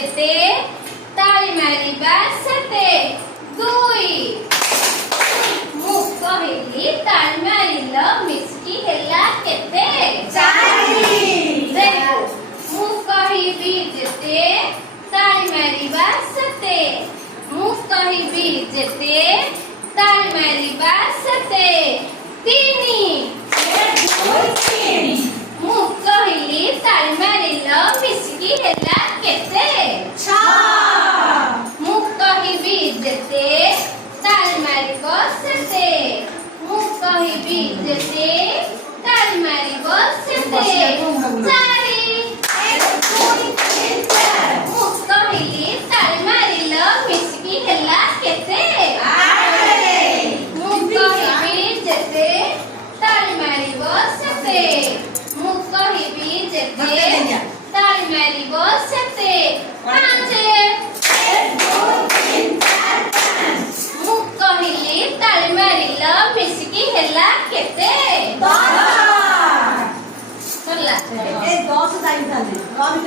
ଯେତେ ତାଳି ମାରିବା ସେତେ। 2 ମୁଁ କହିଲି ତାଳି ମାରିଲ ମିଶିକି ହେଲା କେତେ? 4। ମୁଁ କହିବି ଯେତେ ତାଳି ମାରିବା ସେତେ। ମୁଁ କହିବି ଯେତେ ତାଳି ମାରିବା ସେତେ। 3 ମୁଁ କହିଲି ତାଳି ମାରିଲ ମିଶିକି ହେଲା କେତେ? 6। ମୁଁ କହିବି ଯେତେ ତାଳି ମାରିବ ସେତେ। ମୁଁ କହିବି ଯେତେ ତାଳି ମାରିବ ସେତେ। 4 ମୁଁ କହିଲି ତାଳି ମାରିଲ ମିଶିକି ହେଲା କେତେ? 8। ମୁଁ କହିବି ଯେତେ ତାଳି ମାରିବ ସେତେ। ମୁଁ କହିବି ଯେତେ ତାଳି ମାରିବ ସେତେ। 5 ମୁଁ କହିଲି ତାଳି ମାରିଲ ମିଶିକି ହେଲା କେତେ? 10। ସରିଲା। 10